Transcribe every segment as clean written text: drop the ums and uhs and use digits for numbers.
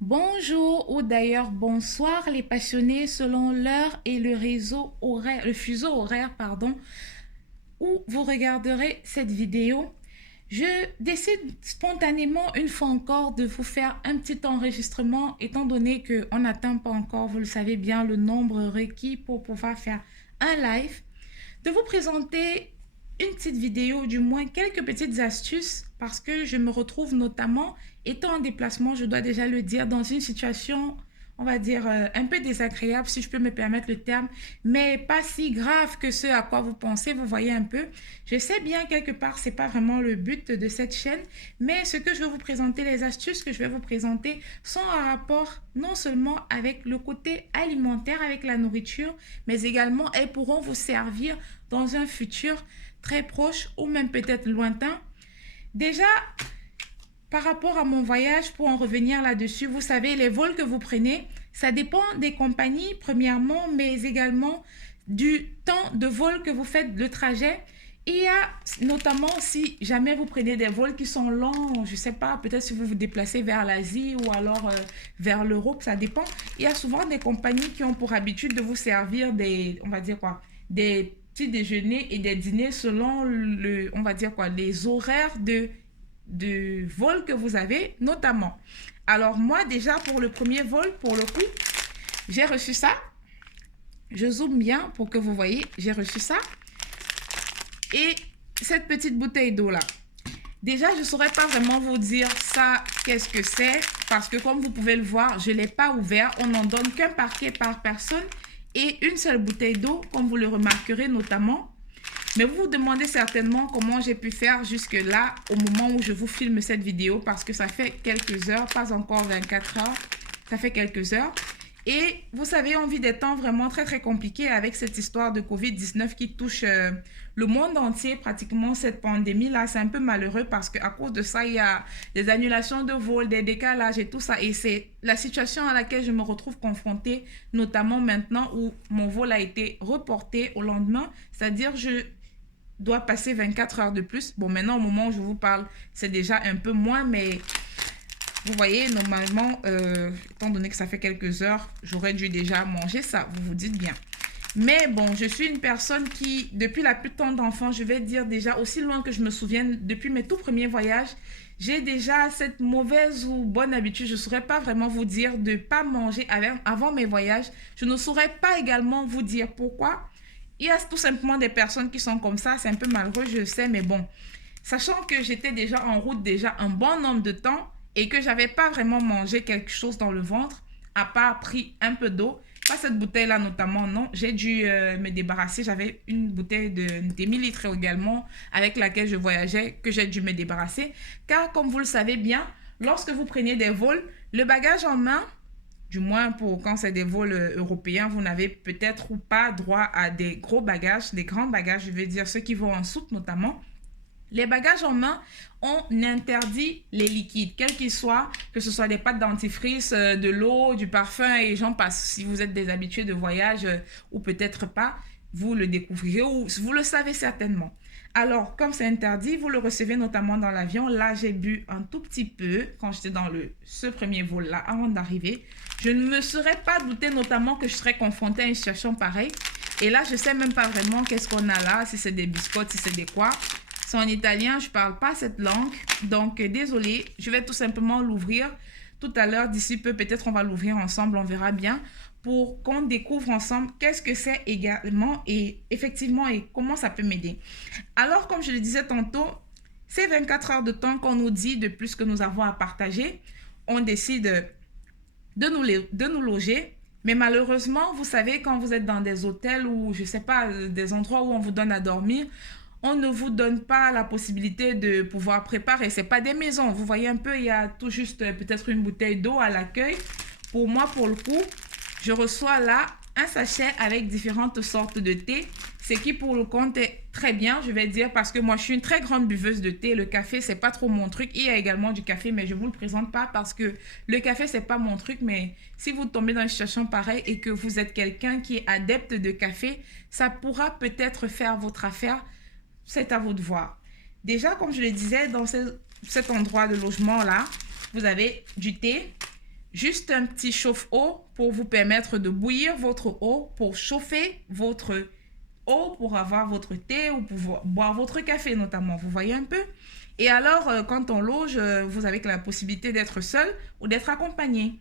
Bonjour ou d'ailleurs bonsoir les passionnés selon l'heure et le fuseau horaire où vous regarderez cette vidéo. Je décide spontanément une fois encore de vous faire un petit enregistrement étant donné qu'on n'atteint pas encore, vous le savez bien, le nombre requis pour pouvoir faire un live, de vous présenter une petite vidéo, du moins quelques petites astuces, parce que je me retrouve notamment, étant en déplacement, je dois déjà le dire, dans une situation, on va dire, un peu désagréable, si je peux me permettre le terme, mais pas si grave que ce à quoi vous pensez, vous voyez un peu. Je sais bien, quelque part, c'est pas vraiment le but de cette chaîne, mais ce que je vais vous présenter, les astuces que je vais vous présenter sont en rapport non seulement avec le côté alimentaire, avec la nourriture, mais également elles pourront vous servir dans un futur très proche ou même peut-être lointain. Déjà, par rapport à mon voyage, pour en revenir là-dessus, vous savez, les vols que vous prenez, ça dépend des compagnies, premièrement, mais également du temps de vol que vous faites, le trajet. Il y a notamment si jamais vous prenez des vols qui sont longs, je ne sais pas, peut-être si vous vous déplacez vers l'Asie ou alors vers l'Europe, ça dépend. Il y a souvent des compagnies qui ont pour habitude de vous servir des, on va dire quoi, des petits déjeuners et des dîners selon le, on va dire quoi, les horaires de vol que vous avez notamment. Alors moi déjà pour le premier vol, pour le coup, j'ai reçu ça. Je zoome bien pour que vous voyez, j'ai reçu ça. Et cette petite bouteille d'eau là. Déjà, je ne saurais pas vraiment vous dire ça, qu'est-ce que c'est, parce que comme vous pouvez le voir, je ne l'ai pas ouvert. On n'en donne qu'un paquet par personne et une seule bouteille d'eau, comme vous le remarquerez notamment. Mais vous vous demandez certainement comment j'ai pu faire jusque-là au moment où je vous filme cette vidéo parce que ça fait quelques heures, pas encore 24 heures, ça fait quelques heures. Et vous savez, on vit des temps vraiment très très compliqués avec cette histoire de Covid-19 qui touche le monde entier, pratiquement cette pandémie-là. C'est un peu malheureux parce qu'à cause de ça, il y a des annulations de vols, des décalages et tout ça. Et c'est la situation à laquelle je me retrouve confrontée, notamment maintenant où mon vol a été reporté au lendemain. C'est-à-dire, je doit passer 24 heures de plus. Bon, maintenant, au moment où je vous parle, c'est déjà un peu moins, mais vous voyez, normalement, étant donné que ça fait quelques heures, j'aurais dû déjà manger ça, vous vous dites bien. Mais bon, je suis une personne qui, depuis la plus tendre enfance, je vais dire déjà, aussi loin que je me souvienne, depuis mes tout premiers voyages, j'ai déjà cette mauvaise ou bonne habitude, je ne saurais pas vraiment vous dire de ne pas manger avant mes voyages. Je ne saurais pas également vous dire pourquoi. Il y a tout simplement des personnes qui sont comme ça, c'est un peu malheureux, je sais, mais bon. Sachant que j'étais déjà en route déjà un bon nombre de temps et que j'avais pas vraiment mangé quelque chose dans le ventre, à part pris un peu d'eau, pas cette bouteille-là notamment, non, j'ai dû me débarrasser. J'avais une bouteille de demi-litre également avec laquelle je voyageais que j'ai dû me débarrasser. Car comme vous le savez bien, lorsque vous prenez des vols, le bagage en main, du moins pour quand c'est des vols européens, vous n'avez peut-être ou pas droit à des gros bagages, des grands bagages, je veux dire ceux qui vont en soute notamment. Les bagages en main, on interdit les liquides, quels qu'ils soient, que ce soit des pâtes dentifrice, de l'eau, du parfum et j'en passe. Si vous êtes des habitués de voyage ou peut-être pas, vous le découvrirez ou vous le savez certainement. Alors, comme c'est interdit, vous le recevez notamment dans l'avion. Là, j'ai bu un tout petit peu quand j'étais dans ce premier vol-là, avant d'arriver. Je ne me serais pas douté notamment que je serais confrontée à une situation pareille. Et là, je ne sais même pas vraiment qu'est-ce qu'on a là, si c'est des biscottes, si c'est des quoi. C'est en italien, je ne parle pas cette langue. Donc, désolé, je vais tout simplement l'ouvrir. Tout à l'heure, d'ici peu, peut-être on va l'ouvrir ensemble, on verra bien, pour qu'on découvre ensemble qu'est-ce que c'est également et effectivement et comment ça peut m'aider. Alors, comme je le disais tantôt, ces 24 heures de temps qu'on nous dit de plus que nous avons à partager, on décide de nous loger. Mais malheureusement, vous savez, quand vous êtes dans des hôtels ou, je ne sais pas, des endroits où on vous donne à dormir, on ne vous donne pas la possibilité de pouvoir préparer. Ce n'est pas des maisons. Vous voyez un peu, il y a tout juste peut-être une bouteille d'eau à l'accueil. Pour moi, pour le coup, je reçois là un sachet avec différentes sortes de thé, ce qui pour le compte est très bien, je vais dire, parce que moi, je suis une très grande buveuse de thé. Le café, c'est pas trop mon truc. Il y a également du café, mais je vous le présente pas parce que le café, c'est pas mon truc. Mais si vous tombez dans une situation pareille et que vous êtes quelqu'un qui est adepte de café, ça pourra peut-être faire votre affaire. C'est à vous de voir. Déjà, comme je le disais, dans cet endroit de logement-là, vous avez du thé, juste un petit chauffe-eau pour vous permettre de bouillir votre eau, pour chauffer votre eau, pour avoir votre thé ou pour boire votre café notamment. Vous voyez un peu? Et alors, quand on loge, vous avez la possibilité d'être seul ou d'être accompagné.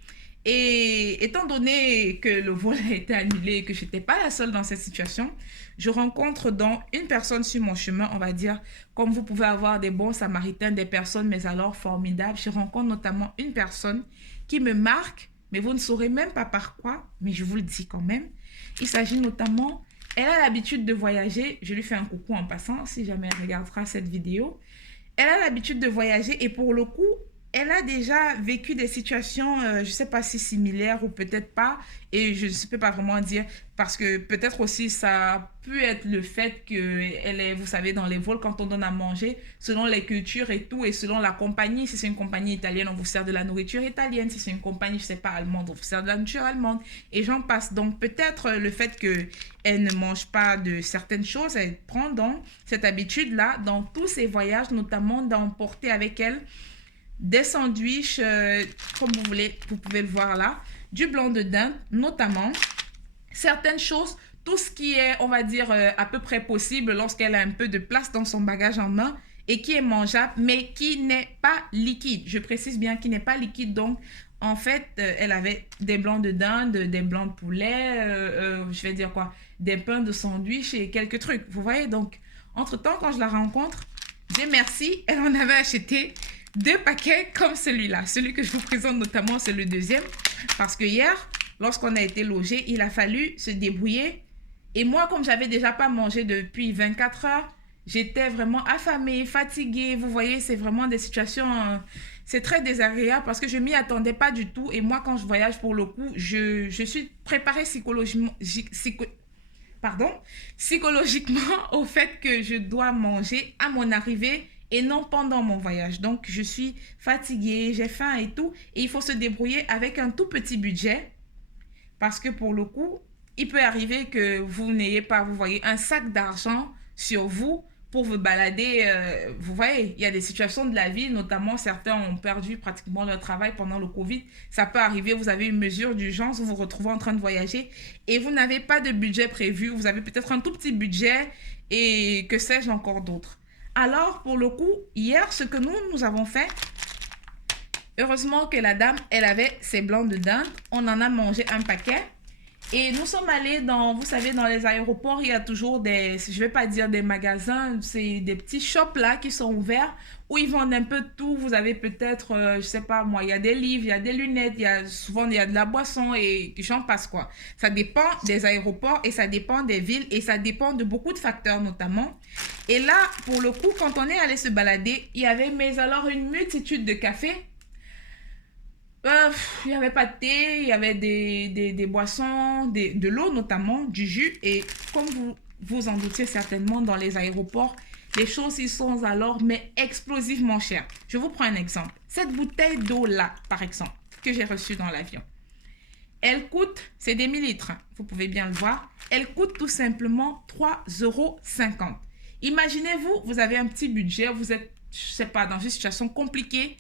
Et étant donné que le vol a été annulé et que je n'étais pas la seule dans cette situation, je rencontre donc une personne sur mon chemin, on va dire, comme vous pouvez avoir des bons samaritains, des personnes, mais alors formidables. Je rencontre notamment une personne qui me marque, mais vous ne saurez même pas par quoi, mais je vous le dis quand même. Il s'agit notamment, elle a l'habitude de voyager, je lui fais un coucou en passant, si jamais elle regardera cette vidéo. Elle a l'habitude de voyager et pour le coup, elle a déjà vécu des situations, je ne sais pas si similaires ou peut-être pas, et je ne peux pas vraiment dire, parce que peut-être aussi ça a pu être le fait qu'elle est, vous savez, dans les vols, quand on donne à manger, selon les cultures et tout, et selon la compagnie, si c'est une compagnie italienne, on vous sert de la nourriture italienne, si c'est une compagnie, je ne sais pas, allemande, on vous sert de la nourriture allemande, et j'en passe. Donc peut-être le fait qu'elle ne mange pas de certaines choses, elle prend donc cette habitude-là, dans tous ses voyages, notamment d'emporter avec elle des sandwichs, comme vous voulez, vous pouvez le voir là, du blanc de dinde, notamment, certaines choses, tout ce qui est, on va dire, à peu près possible lorsqu'elle a un peu de place dans son bagage en main et qui est mangeable, mais qui n'est pas liquide. Je précise bien qui n'est pas liquide, donc, en fait, elle avait des blancs de dinde, des blancs de poulet, je vais dire quoi, des pains de sandwich et quelques trucs. Vous voyez, donc, entre-temps, quand je la rencontre, Dieu merci, elle en avait acheté 2 paquets comme celui-là. Celui que je vous présente notamment, c'est le deuxième. Parce que hier, lorsqu'on a été logé, il a fallu se débrouiller. Et moi, comme j'avais déjà pas mangé depuis 24 heures, j'étais vraiment affamée, fatiguée. Vous voyez, c'est vraiment des situations... c'est très désagréable parce que je m'y attendais pas du tout. Et moi, quand je voyage pour le coup, je suis préparée psychologiquement au fait que je dois manger à mon arrivée et non pendant mon voyage. Donc, je suis fatiguée, j'ai faim et tout. Et il faut se débrouiller avec un tout petit budget parce que pour le coup, il peut arriver que vous n'ayez pas, vous voyez, un sac d'argent sur vous pour vous balader. Vous voyez, il y a des situations de la vie, notamment certains ont perdu pratiquement leur travail pendant le Covid. Ça peut arriver, vous avez une mesure d'urgence, vous vous retrouvez en train de voyager et vous n'avez pas de budget prévu. Vous avez peut-être un tout petit budget et que sais-je encore d'autres. Alors, pour le coup, hier, ce que nous avons fait, heureusement que la dame, elle avait ses blancs de dinde. On en a mangé un paquet. Et nous sommes allés dans, vous savez, dans les aéroports, il y a toujours des, je ne vais pas dire des magasins, c'est des petits shops là qui sont ouverts où ils vendent un peu de tout. Vous avez peut-être, je ne sais pas moi, il y a des livres, il y a des lunettes, souvent il y a de la boisson et j'en passe quoi. Ça dépend des aéroports et ça dépend des villes et ça dépend de beaucoup de facteurs notamment. Et là, pour le coup, quand on est allé se balader, il y avait mais alors une multitude de cafés. Il n'y avait pas de thé, il y avait des boissons, de l'eau notamment, du jus. Et comme vous vous en doutiez certainement, dans les aéroports, les choses y sont alors mais explosivement chères. Je vous prends un exemple. Cette bouteille d'eau-là, par exemple, que j'ai reçue dans l'avion, elle coûte, c'est des millilitres, hein, vous pouvez bien le voir, elle coûte tout simplement 3,50 €. Imaginez-vous, vous avez un petit budget, vous êtes, je ne sais pas, dans une situation compliquée,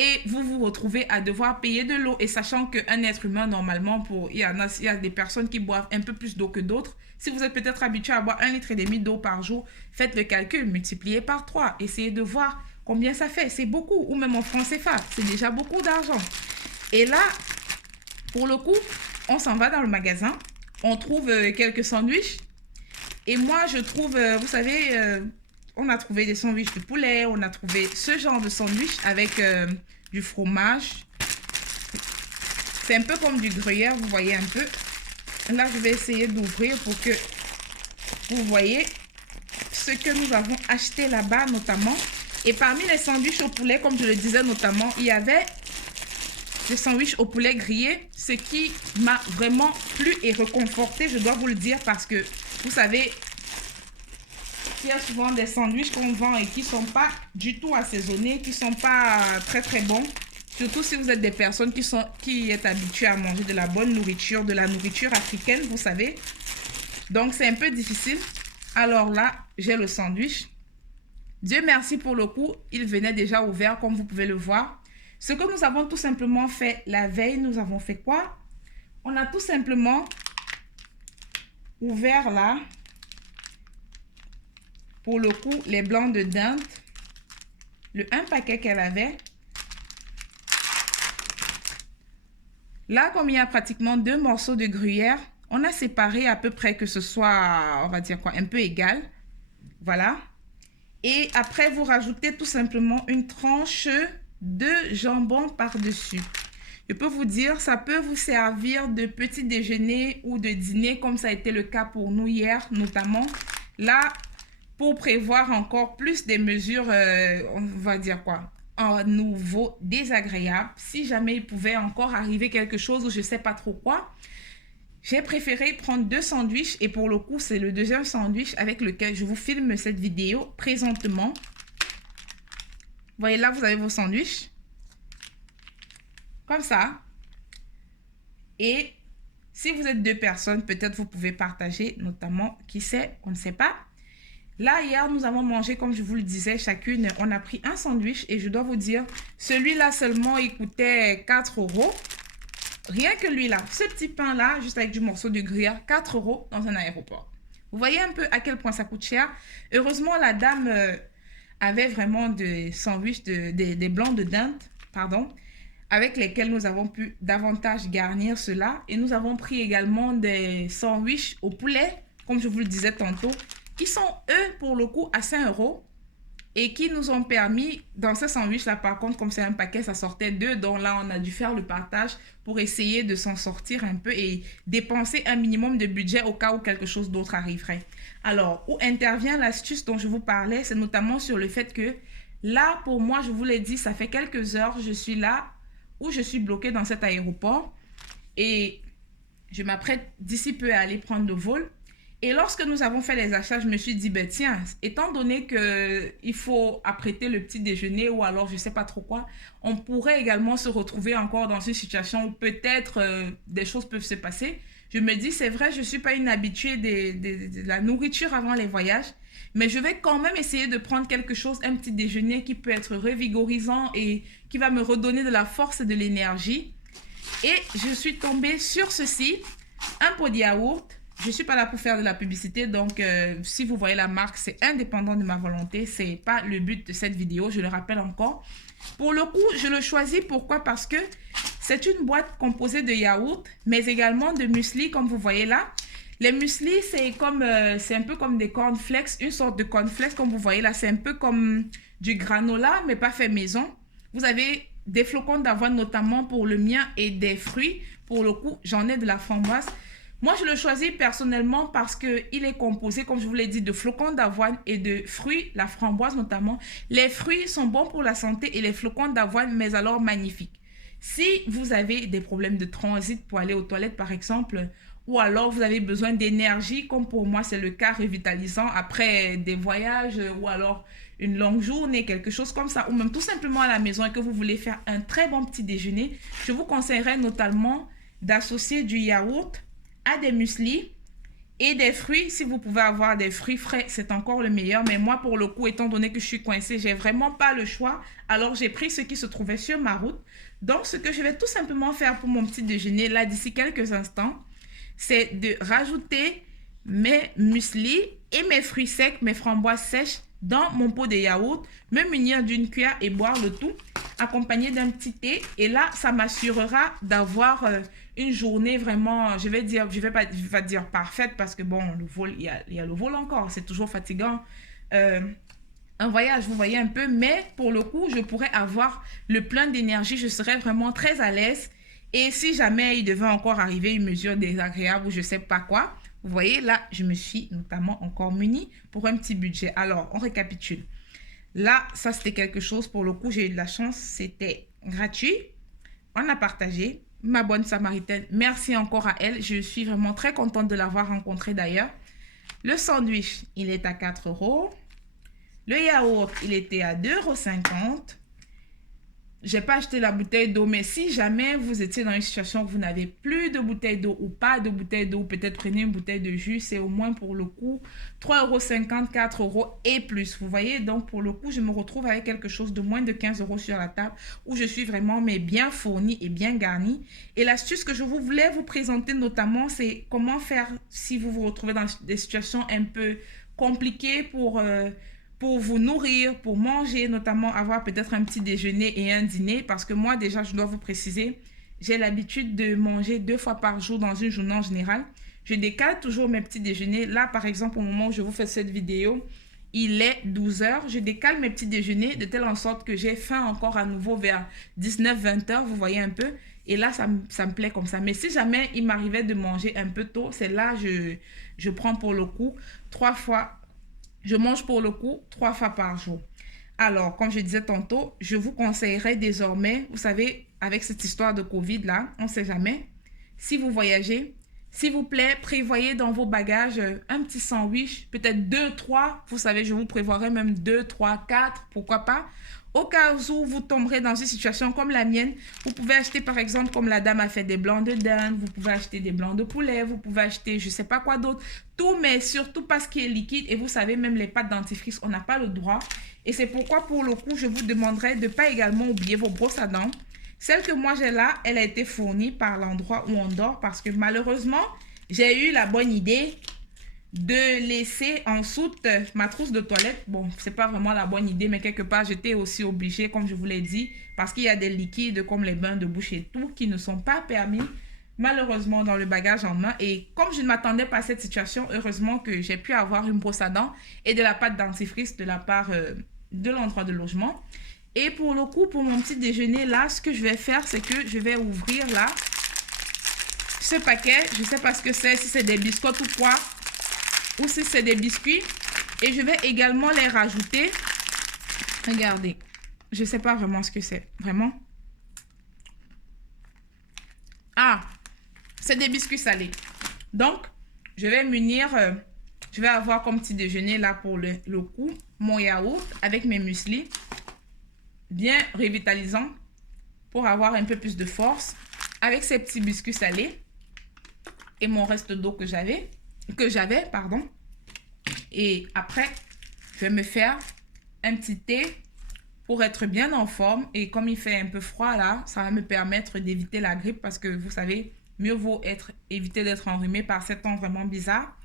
et vous vous retrouvez à devoir payer de l'eau. Et sachant qu'un être humain, normalement, il y a des personnes qui boivent un peu plus d'eau que d'autres. Si vous êtes peut-être habitué à boire 1,5 litre d'eau par jour, faites le calcul, multipliez par 3. Essayez de voir combien ça fait. C'est beaucoup. Ou même en francs CFA, c'est déjà beaucoup d'argent. Et là, pour le coup, on s'en va dans le magasin. On trouve quelques sandwichs. Et moi, je trouve, vous savez... on a trouvé des sandwichs de poulet, on a trouvé ce genre de sandwich avec du fromage. C'est un peu comme du gruyère, vous voyez un peu. Là, je vais essayer d'ouvrir pour que vous voyez ce que nous avons acheté là-bas notamment. Et parmi les sandwichs au poulet, comme je le disais notamment, il y avait des sandwichs au poulet grillé, ce qui m'a vraiment plu et réconforté, je dois vous le dire, parce que vous savez... il y a souvent des sandwichs qu'on vend et qui ne sont pas du tout assaisonnés, qui ne sont pas très très bons. Surtout si vous êtes des personnes qui êtes habituées à manger de la bonne nourriture, de la nourriture africaine, vous savez. Donc c'est un peu difficile. Alors là, j'ai le sandwich. Dieu merci pour le coup, il venait déjà ouvert comme vous pouvez le voir. Ce que nous avons tout simplement fait la veille, nous avons fait quoi? On a tout simplement ouvert là, pour le coup, les blancs de dinde, le un paquet qu'elle avait. Là, comme il y a pratiquement 2 morceaux de gruyère, on a séparé à peu près que ce soit, on va dire quoi, un peu égal. Voilà. Et après, vous rajoutez tout simplement une tranche de jambon par-dessus. Je peux vous dire, ça peut vous servir de petit déjeuner ou de dîner, comme ça a été le cas pour nous hier, notamment. Là, pour prévoir encore plus des mesures, on va dire quoi, un nouveau désagréable. Si jamais il pouvait encore arriver quelque chose ou je ne sais pas trop quoi, j'ai préféré prendre 2 sandwichs et pour le coup, c'est le deuxième sandwich avec lequel je vous filme cette vidéo présentement. Vous voyez là, vous avez vos sandwichs. Comme ça. Et si vous êtes 2 personnes, peut-être vous pouvez partager, notamment, qui sait, on ne sait pas. Là, hier, nous avons mangé, comme je vous le disais, chacune, on a pris un sandwich et je dois vous dire, celui-là seulement, il coûtait 4 €. Rien que lui là, ce petit pain-là, juste avec du morceau de gruyère, 4 € dans un aéroport. Vous voyez un peu à quel point ça coûte cher. Heureusement, la dame avait vraiment des sandwichs, des blancs de dinde, pardon, avec lesquels nous avons pu davantage garnir cela. Et nous avons pris également des sandwichs au poulet, comme je vous le disais tantôt, qui sont, eux, pour le coup, à 5 € et qui nous ont permis, dans ce sandwich-là, par contre, comme c'est un paquet, ça sortait 2, donc là, on a dû faire le partage pour essayer de s'en sortir un peu et dépenser un minimum de budget au cas où quelque chose d'autre arriverait. Alors, où intervient l'astuce dont je vous parlais, c'est notamment sur le fait que là, pour moi, je vous l'ai dit, ça fait quelques heures, je suis là où je suis bloquée dans cet aéroport et je m'apprête d'ici peu à aller prendre le vol. Et lorsque nous avons fait les achats, je me suis dit, ben tiens, étant donné qu'il faut apprêter le petit déjeuner ou alors je ne sais pas trop quoi, on pourrait également se retrouver encore dans une situation où peut-être des choses peuvent se passer. Je me dis, c'est vrai, je ne suis pas une habituée de la nourriture avant les voyages, mais je vais quand même essayer de prendre quelque chose, un petit déjeuner qui peut être revigorisant et qui va me redonner de la force et de l'énergie. Et je suis tombée sur ceci, un pot de yaourt. Je ne suis pas là pour faire de la publicité, donc si vous voyez la marque, c'est indépendant de ma volonté. Ce n'est pas le but de cette vidéo, je le rappelle encore. Pour le coup, je le choisis, pourquoi? Parce que c'est une boîte composée de yaourt, mais également de muesli, comme vous voyez là. Les muesli, c'est un peu comme des cornflakes, une sorte de cornflakes, comme vous voyez là. C'est un peu comme du granola, mais pas fait maison. Vous avez des flocons d'avoine, notamment pour le mien, et des fruits. Pour le coup, j'en ai de la framboise. Moi, je le choisis personnellement parce qu'il est composé, comme je vous l'ai dit, de flocons d'avoine et de fruits, la framboise notamment. Les fruits sont bons pour la santé et les flocons d'avoine, mais alors magnifiques. Si vous avez des problèmes de transit pour aller aux toilettes, par exemple, ou alors vous avez besoin d'énergie, comme pour moi, c'est le cas revitalisant après des voyages ou alors une longue journée, quelque chose comme ça, ou même tout simplement à la maison et que vous voulez faire un très bon petit déjeuner, je vous conseillerais notamment d'associer du yaourt à des mueslis et des fruits. Si vous pouvez avoir des fruits frais, c'est encore le meilleur. Mais moi, pour le coup, étant donné que je suis coincée, j'ai vraiment pas le choix. Alors, j'ai pris ce qui se trouvait sur ma route. Donc, ce que je vais tout simplement faire pour mon petit déjeuner, là, d'ici quelques instants, c'est de rajouter mes mueslis et mes fruits secs, mes framboises sèches dans mon pot de yaourt, me munir d'une cuillère et boire le tout, accompagné d'un petit thé. Et là, ça m'assurera d'avoir une journée vraiment, je vais pas dire parfaite parce que bon, le vol, il y a le vol encore, c'est toujours fatigant. Un voyage, vous voyez un peu, mais pour le coup, je pourrais avoir le plein d'énergie, je serais vraiment très à l'aise. Et si jamais il devait encore arriver une mesure désagréable ou je sais pas quoi, vous voyez, là, je me suis notamment encore munie pour un petit budget. Alors, on récapitule. Là, ça, c'était quelque chose, pour le coup, j'ai eu de la chance. C'était gratuit. On a partagé. Ma bonne Samaritaine, merci encore à elle. Je suis vraiment très contente de l'avoir rencontrée d'ailleurs. Le sandwich, il est à 4 €. Le yaourt, il était à 2,50 €. j'ai pas acheté la bouteille d'eau, mais si jamais vous étiez dans une situation où vous n'avez plus de bouteille d'eau ou pas de bouteille d'eau, peut-être prenez une bouteille de jus, c'est au moins pour le coup 3,50 €, 4 € et plus. Vous voyez, donc pour le coup, je me retrouve avec quelque chose de moins de 15 € sur la table où je suis vraiment mais bien fournie et bien garnie. Et l'astuce que je voulais vous présenter notamment, c'est comment faire si vous vous retrouvez dans des situations un peu compliquées pour vous nourrir, pour manger, notamment avoir peut-être un petit déjeuner et un dîner, parce que moi déjà, je dois vous préciser, j'ai l'habitude de manger 2 fois par jour dans une journée en général. Je décale toujours mes petits déjeuners. Là, par exemple, au moment où je vous fais cette vidéo, il est 12 heures. Je décale mes petits déjeuners de telle en sorte que j'ai faim encore à nouveau vers 19-20 heures, vous voyez un peu. Et là, ça me plaît comme ça. Mais si jamais il m'arrivait de manger un peu tôt, c'est là je prends pour le coup 3 fois. Je mange pour le coup 3 fois par jour. Alors, comme je disais tantôt, je vous conseillerais désormais, vous savez, avec cette histoire de Covid là, on ne sait jamais, si vous voyagez, s'il vous plaît, prévoyez dans vos bagages un petit sandwich, peut-être 2, 3, vous savez, je vous prévoirais même 2, 3, 4, pourquoi pas. Au cas où vous tomberez dans une situation comme la mienne, vous pouvez acheter par exemple, comme la dame a fait, des blancs de dinde, vous pouvez acheter des blancs de poulet, vous pouvez acheter je ne sais pas quoi d'autre. Tout, mais surtout pas ce qui est liquide. Et vous savez, même les pâtes dentifrice, on n'a pas le droit. Et c'est pourquoi pour le coup, je vous demanderai de ne pas également oublier vos brosses à dents. Celle que moi j'ai là, elle a été fournie par l'endroit où on dort parce que malheureusement, j'ai eu la bonne idée de laisser en soute ma trousse de toilette. Bon, c'est pas vraiment la bonne idée, mais quelque part, j'étais aussi obligée, comme je vous l'ai dit, parce qu'il y a des liquides comme les bains de bouche et tout qui ne sont pas permis, malheureusement, dans le bagage en main. Et comme je ne m'attendais pas à cette situation, heureusement que j'ai pu avoir une brosse à dents et de la pâte dentifrice de la part de l'endroit de logement. Et pour le coup, pour mon petit déjeuner, là, ce que je vais faire, c'est que je vais ouvrir là ce paquet. Je ne sais pas ce que c'est, si c'est des biscottes ou quoi, ou si c'est des biscuits. Et je vais également les rajouter. Regardez, je ne sais pas vraiment ce que c'est, vraiment. Ah, c'est des biscuits salés. Donc, je vais munir, je vais avoir comme petit déjeuner là pour le coup, mon yaourt avec mes muesli, bien revitalisant pour avoir un peu plus de force, avec ces petits biscuits salés et mon reste d'eau que j'avais, pardon. Et après, je vais me faire un petit thé pour être bien en forme. Et comme il fait un peu froid là, ça va me permettre d'éviter la grippe parce que vous savez, mieux vaut éviter d'être enrhumé par ces temps vraiment bizarres.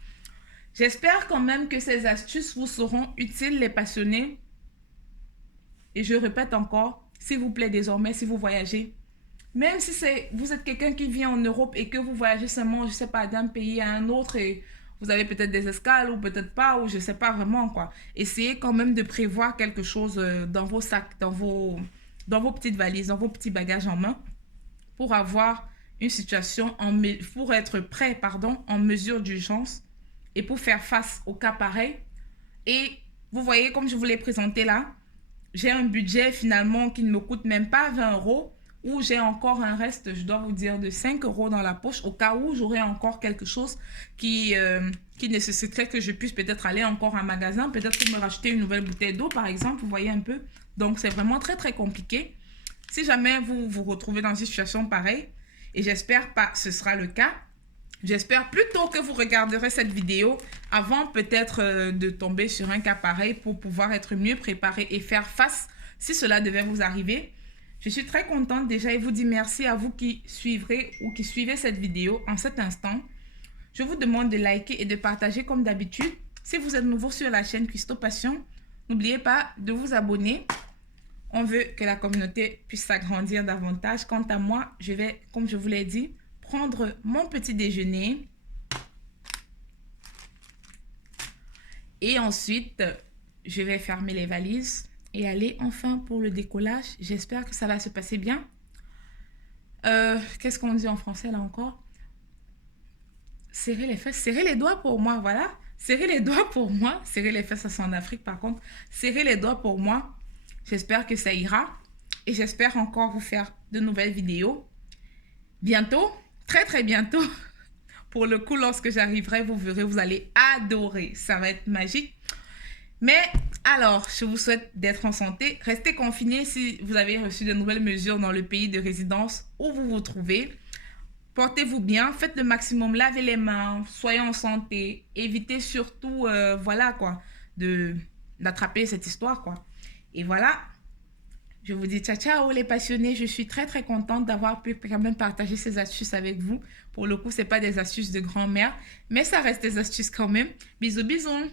J'espère quand même que ces astuces vous seront utiles, les passionnés. Et je répète encore, s'il vous plaît désormais, si vous voyagez, même si vous êtes quelqu'un qui vient en Europe et que vous voyagez seulement, je ne sais pas, d'un pays à un autre et vous avez peut-être des escales ou peut-être pas, ou je ne sais pas vraiment quoi. Essayez quand même de prévoir quelque chose dans vos sacs, dans vos petites valises, dans vos petits bagages en main pour avoir une situation, pour être prêt, pardon, en mesure d'urgence et pour faire face au cas pareil. Et vous voyez, comme je vous l'ai présenté là, j'ai un budget finalement qui ne me coûte même pas 20 €, où j'ai encore un reste, je dois vous dire, de 5 € dans la poche, au cas où j'aurais encore quelque chose qui nécessiterait que je puisse peut-être aller encore à un magasin, peut-être pour me racheter une nouvelle bouteille d'eau, par exemple, vous voyez un peu. Donc, c'est vraiment très, très compliqué. Si jamais vous vous retrouvez dans une situation pareille, et j'espère pas ce sera le cas, j'espère plutôt que vous regarderez cette vidéo avant peut-être de tomber sur un cas pareil pour pouvoir être mieux préparé et faire face si cela devait vous arriver. Je suis très contente déjà et vous dis merci à vous qui suivrez ou qui suivez cette vidéo en cet instant. Je vous demande de liker et de partager comme d'habitude. Si vous êtes nouveau sur la chaîne Cuistot Passion, n'oubliez pas de vous abonner. On veut que la communauté puisse s'agrandir davantage. Quant à moi, je vais, comme je vous l'ai dit, prendre mon petit déjeuner. Et ensuite, je vais fermer les valises et aller enfin pour le décollage. J'espère que ça va se passer bien. Qu'est-ce qu'on dit en français là encore? Serrer les fesses, serrer les doigts pour moi, voilà. Serrer les doigts pour moi. Serrer les fesses, ça c'est en Afrique par contre. Serrer les doigts pour moi. J'espère que ça ira. Et j'espère encore vous faire de nouvelles vidéos. Bientôt, très très bientôt. Pour le coup, lorsque j'arriverai, vous verrez, vous allez adorer. Ça va être magique. Mais alors, je vous souhaite d'être en santé. Restez confinés si vous avez reçu de nouvelles mesures dans le pays de résidence où vous vous trouvez. Portez-vous bien, faites le maximum, lavez les mains, soyez en santé. Évitez surtout, voilà quoi, de d'attraper cette histoire quoi. Et voilà, je vous dis ciao ciao les passionnés. Je suis très très contente d'avoir pu quand même partager ces astuces avec vous. Pour le coup, c'est pas des astuces de grand-mère, mais ça reste des astuces quand même. Bisous bisous.